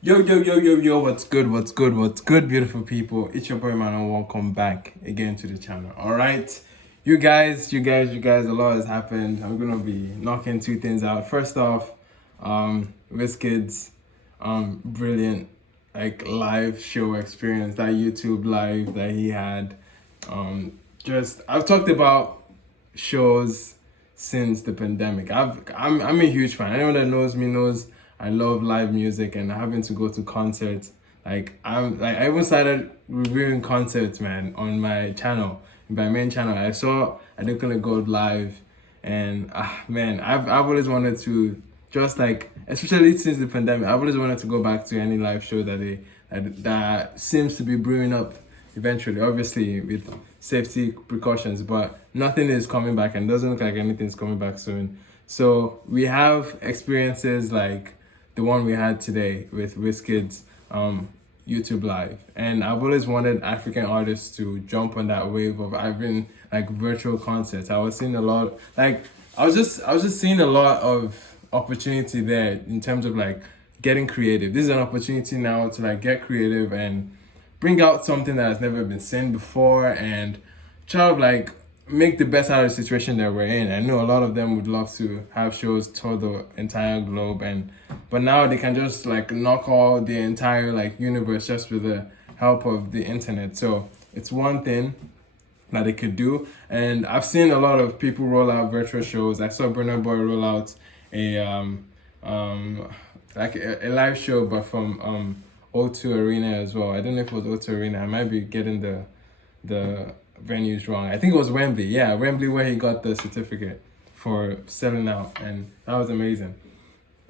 Yo, what's good, beautiful people? It's your boy, man, and welcome back again to the channel. All right, you guys, a lot has happened. I'm gonna be knocking two things out. First off, Wizkid's, brilliant, like, live show experience, that YouTube live that he had. I've talked about shows since the pandemic. I'm a huge fan. Anyone that knows me knows I love live music and having to go to concerts. I even started reviewing concerts, man, on my channel, my main channel. I saw Adekunle Gold live, and man, I've always wanted to, just like, especially since the pandemic, I've always wanted to go back to any live show that seems to be brewing up eventually, obviously with safety precautions, but nothing is coming back and doesn't look like anything's coming back soon. So we have experiences like the one we had today with Wizkid's YouTube live, and I've always wanted African artists to jump on that wave of having like virtual concerts. I was seeing a lot, like, I was just seeing a lot of opportunity there in terms of like getting creative. This is an opportunity now to like get creative and bring out something that has never been seen before, and try to like make the best out of the situation that we're in. I know a lot of them would love to have shows tour the entire globe, but now they can just like knock all the entire like universe just with the help of the internet. So it's one thing that they could do, and I've seen a lot of people roll out virtual shows. I saw Burna Boy roll out a like a live show, but from O2 Arena as well. I don't know if it was O2 Arena. I might be getting the venues wrong. I think it was Wembley. Yeah, Wembley, where he got the certificate for selling out, and that was amazing.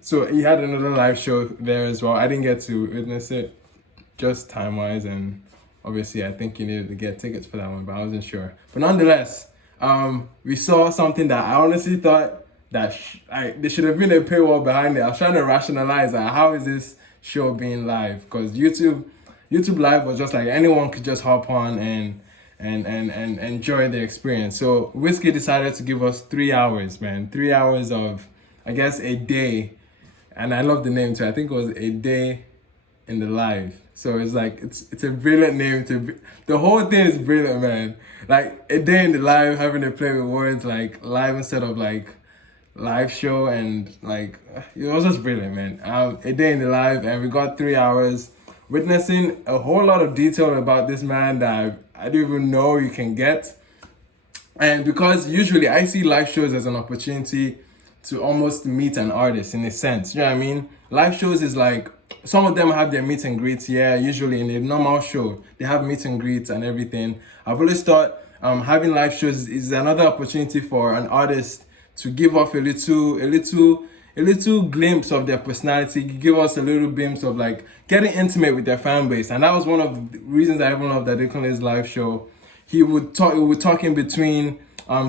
So he had another live show there as well. I didn't get to witness it, just time wise, and obviously I think you needed to get tickets for that one, but I wasn't sure. But nonetheless, we saw something that I honestly thought that there should have been a paywall behind it. I was trying to rationalize that, how is this show being live? Because YouTube live was just like anyone could just hop on and enjoy the experience. So Whiskey decided to give us 3 hours, man. 3 hours of, I guess, a day. And I love the name too. I think it was A Day in the Life. So it's like, it's a brilliant name the whole thing is brilliant, man. Like, A Day in the Life, having to play with words like live instead of like live show, and like, it was just brilliant, man. A Day in the Life, and we got 3 hours witnessing a whole lot of detail about this man that I don't even know you can get. And because usually I see live shows as an opportunity to almost meet an artist in a sense. You know what I mean? Live shows is like, some of them have their meet and greets. Yeah, usually in a normal show, they have meet and greets and everything. I've always thought having live shows is another opportunity for an artist to give off a little glimpse of their personality, give us a little glimpse of like getting intimate with their fan base. And that was one of the reasons I even loved Adekunle's live show. He would talk in between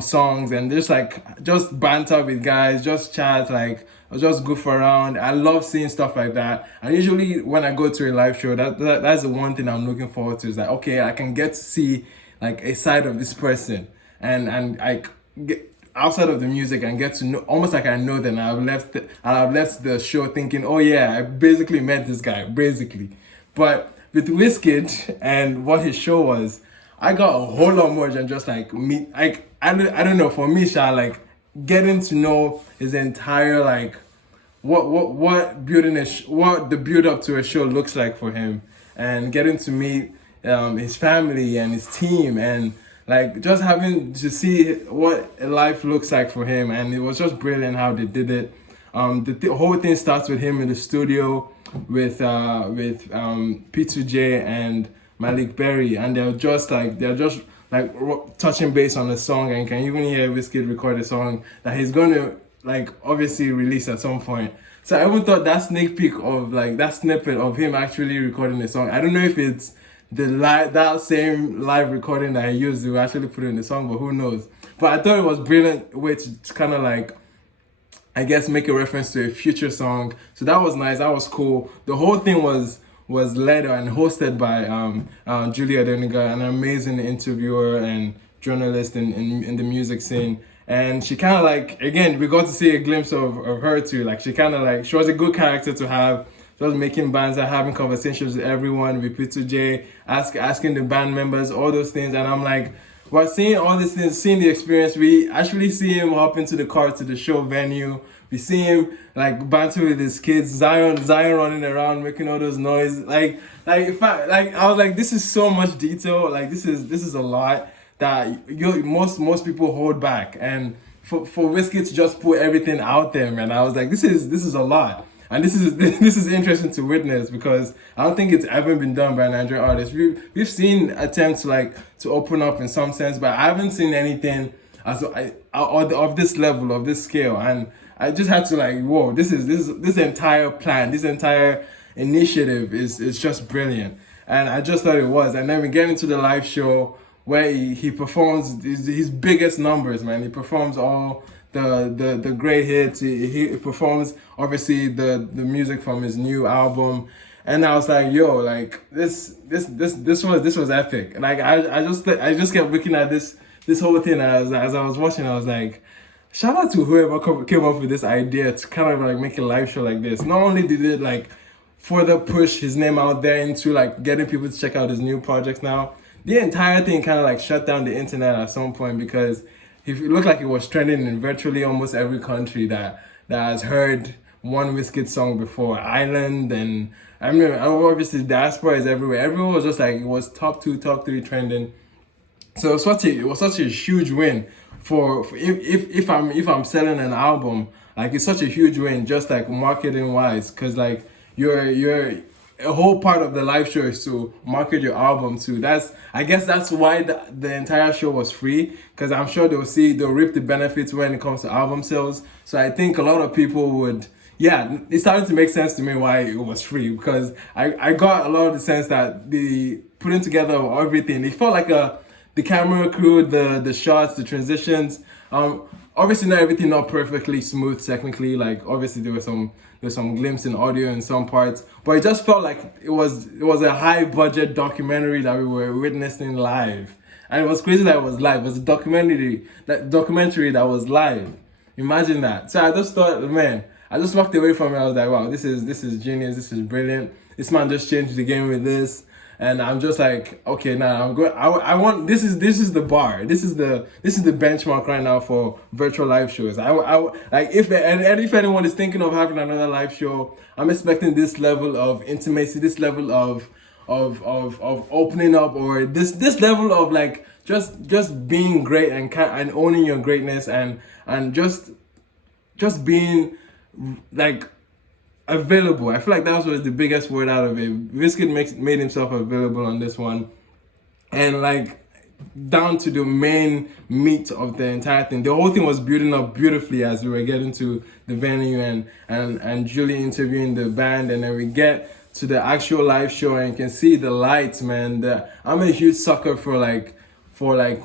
songs, and just banter with guys, just chat, like, or just goof around. I love seeing stuff like that. And usually when I go to a live show, that's the one thing I'm looking forward to, is like, okay, I can get to see like a side of this person, and I get outside of the music and get to know, almost like I know them. I've left the show thinking, oh yeah, I basically met this guy, basically. But with Wizkid and what his show was, I got a whole lot more than just like me. Like, I don't know, for me, Sha, like, getting to know his entire, like, what the build up to a show looks like for him, and getting to meet his family and his team, and like just having to see what a life looks like for him. And it was just brilliant how they did it. The whole thing starts with him in the studio with P2J and Malik Berry, and they're just touching base on the song, and you can even hear Wizkid record a song that he's going to like obviously release at some point. So I even thought that sneak peek of like that snippet of him actually recording the song, I don't know if it's that same live recording that he used to actually put in the song, but who knows. But I thought it was brilliant way to kind of like, I guess, make a reference to a future song. So that was nice. That was cool. The whole thing was led and hosted by Julia Deniga, an amazing interviewer and journalist in the music scene. And she kind of like, again, we got to see a glimpse of her too. Like, she kind of like, she was a good character to have. just making bands and having conversations with everyone, with Peter J, asking the band members all those things, and I'm like, we're seeing all these things, seeing the experience. We actually see him hop into the car to the show venue. We see him like banter with his kids, Zion running around making all those noises. I was like, this is so much detail. Like this is a lot that most people hold back, and for Wizkid to just put everything out there, man, I was like, this is a lot. And this is this is interesting to witness because I don't think it's ever been done by a Nigerian artist. We've seen attempts like to open up in some sense, but I haven't seen anything of this level, of this scale. And I just had to like, whoa, this entire plan, this entire initiative is just brilliant. And I just thought it was. And then we get into the live show where he performs his biggest numbers, man. He performs all the great hits. He performs obviously the music from his new album, and I was like, yo, like this was epic. Like I just kept looking at this whole thing as I was watching. I was like, shout out to whoever came up with this idea to kind of like make a live show like this. Not only did it like further push his name out there into like getting people to check out his new projects now, the entire thing kind of like shut down the internet at some point because it looked like it was trending in virtually almost every country that has heard one Wizkid song before. Ireland, and I mean obviously diaspora is everywhere. Everyone was just like, it was top 2, top 3 trending. So it was such a huge win for if I'm selling an album, like it's such a huge win just like marketing wise, because like you're a whole part of the live show is to market your album too. I guess that's why the entire show was free, because I'm sure they'll reap the benefits when it comes to album sales. So I think a lot of people would, yeah, it started to make sense to me why it was free, because I got a lot of the sense that the putting together of everything, it felt like the camera crew, the shots, the transitions, obviously not everything not perfectly smooth technically, like obviously there's some glimpse in audio in some parts, but it just felt like it was a high budget documentary that we were witnessing live. And it was crazy that it was live. It was a documentary that was live. Imagine that. So I just thought, man, I just walked away from it. I was like, wow, this is genius, this is brilliant. This man just changed the game with this. And I'm just like, okay, now I'm going. I want this is the bar. This is the benchmark right now for virtual live shows. I like if anyone is thinking of having another live show, I'm expecting this level of intimacy, this level of opening up, or this level of like just being great and owning your greatness and just being like available. I feel like that was the biggest word out of it. Wizkid made himself available on this one, and like down to the main meat of the entire thing. The whole thing was building up beautifully as we were getting to the venue and Julie interviewing the band, and then we get to the actual live show and you can see the lights, man. I'm a huge sucker for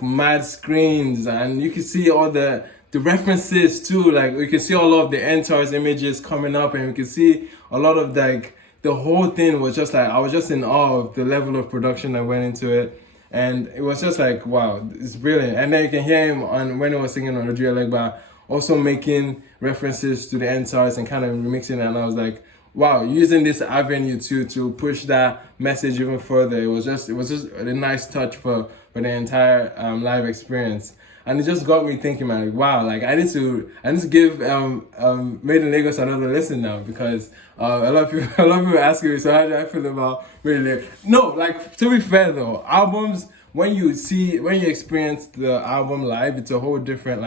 mad screens, and you can see all the references too. Like we can see all of the NTARS images coming up, and we can see a lot of like the whole thing was just like, I was just in awe of the level of production that went into it, and it was just like, wow, it's brilliant. And then you can hear him when he was singing on Rodrigo Legba, also making references to the NTARS and kind of remixing it, and I was like, wow, using this avenue to push that message even further. It was just a nice touch for the entire live experience. And it just got me thinking, man, like, wow, like I need to give Made in Lagos another listen now, because a lot of people are asking me, so how do I feel about Made in Lagos? No, like to be fair though, albums, when you experience the album live, it's a whole different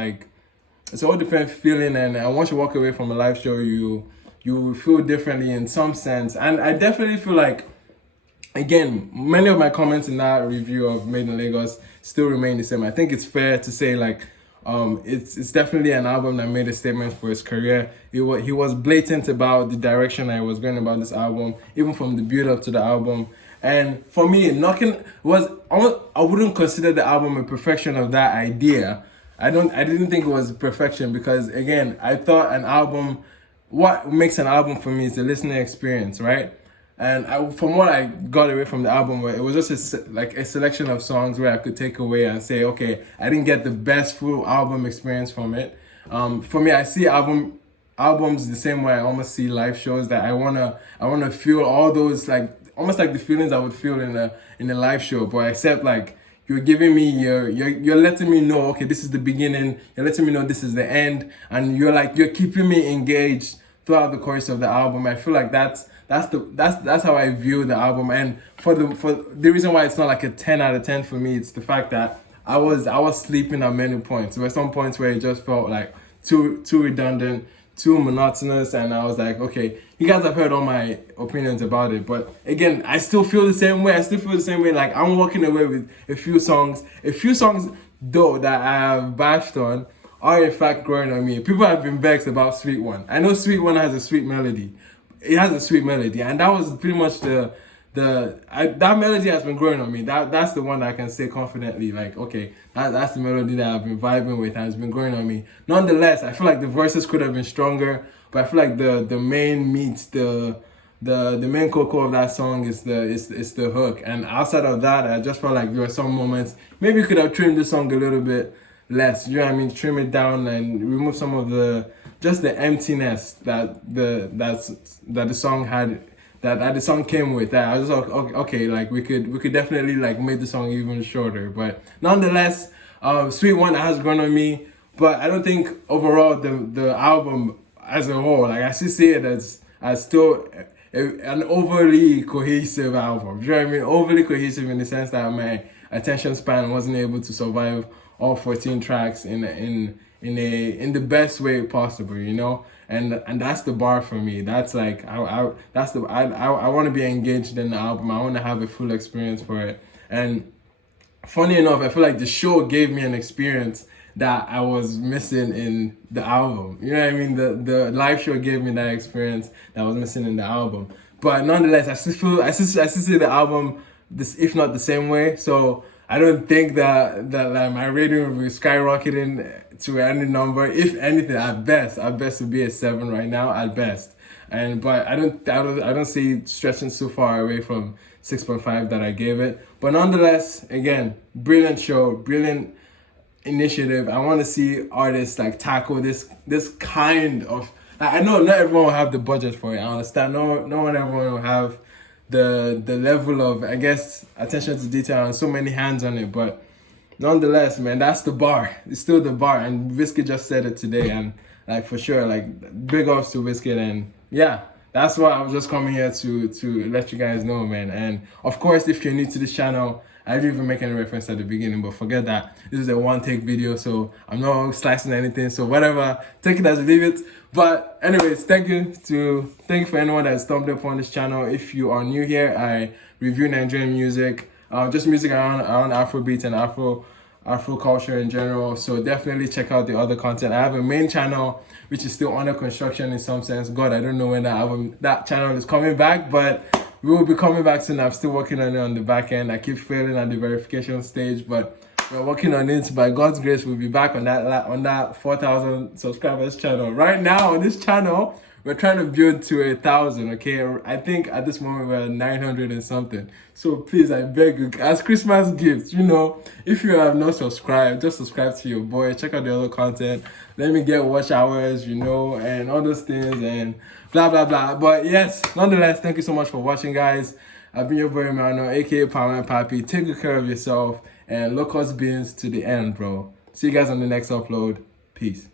feeling, and once you walk away from a live show, you feel differently in some sense. And I definitely feel like, again, many of my comments in that review of Made in Lagos still remain the same. I think it's fair to say like it's definitely an album that made a statement for his career. He was blatant about the direction I was going about this album, even from the build up to the album. And for me, I wouldn't consider the album a perfection of that idea. I didn't think it was perfection, because again, I thought what makes an album for me is the listening experience, right? And from what I got away from the album, it was just a selection of songs where I could take away and say, okay, I didn't get the best full album experience from it. For me, I see album albums the same way I almost see live shows, that I wanna feel all those, like almost like the feelings I would feel in a live show, but except like you're giving me, you're letting me know, okay, this is the beginning, you're letting me know this is the end, and you're keeping me engaged throughout the course of the album. I feel like that's how I view the album. And for the reason why it's not like a 10 out of 10 for me, it's the fact that I was sleeping at many points. There were some points where it just felt like too redundant, too monotonous, and I was like, okay, you guys have heard all my opinions about it, but again, I still feel the same way. Like, I'm walking away with a few songs though that I have bashed on are in fact growing on me. People have been vexed about Sweet One. I know Sweet One has a sweet melody. It has a sweet melody, and that was pretty much that melody has been growing on me. That's the one that I can say confidently, like, okay, that's the melody that I've been vibing with and it's been growing on me. Nonetheless, I feel like the verses could have been stronger, but I feel like the main meat, the main cocoa of that song is the hook. And outside of that, I just felt like there were some moments maybe you could have trimmed the song a little bit less. You know what I mean? Trim it down and remove some of the emptiness that the song had, that the song came with. That I was just like, okay, like we could definitely like make the song even shorter. But nonetheless, Sweet One has grown on me. But I don't think overall the album as a whole, like I still see it as still an overly cohesive album. You know what I mean? Overly cohesive in the sense that my attention span wasn't able to survive all 14 tracks in the best way possible, you know. And that's the bar for me. That's like I want to be engaged in the album. I want to have a full experience for it. And funny enough, I feel like the show gave me an experience that I was missing in the album. You know what I mean? The live show gave me that experience that I was missing in the album. But nonetheless, I still see the album if not the same way. So I don't think that like my rating will be skyrocketing to any number. If anything, at best would be a 7 right now, at best. But I don't see it stretching so far away from 6.5 that I gave it. But nonetheless, again, brilliant show, brilliant initiative. I want to see artists like tackle this kind of. I know not everyone will have the budget for it. I understand. Everyone will have the level of, I guess, attention to detail and so many hands on it. But nonetheless, man, that's the bar. It's still the bar. And Wizkid just said it today, and like for sure, like big ups to Wizkid. And yeah, that's why I was just coming here to let you guys know, man. And of course, if you're new to this channel, I didn't even make any reference at the beginning, but forget that. This is a one-take video, so I'm not slicing anything. So whatever, take it as you leave it. But anyways, thank you for anyone that stumbled upon this channel. If you are new here, I review Nigerian music, just music around Afrobeat and Afro culture in general. So definitely check out the other content. I have a main channel which is still under construction in some sense. God, I don't know when that channel is coming back, but we will be coming back soon. I'm still working on it on the back end. I keep failing at the verification stage, but we're working on it. By God's grace, we'll be back on that 4,000 subscribers channel. Right now on this channel, we're trying to build to 1,000. Okay, I think at this moment we're at 900 and something. So please, I beg you, as Christmas gifts, you know, if you have not subscribed, just subscribe to your boy. Check out the other content. Let me get watch hours, you know, and all those things and blah blah blah. But yes, nonetheless, thank you so much for watching, guys. I've been your boy Emmanuel, aka Power and Pappy. Take good care of yourself and locust beans to the end, bro. See you guys on the next upload. Peace.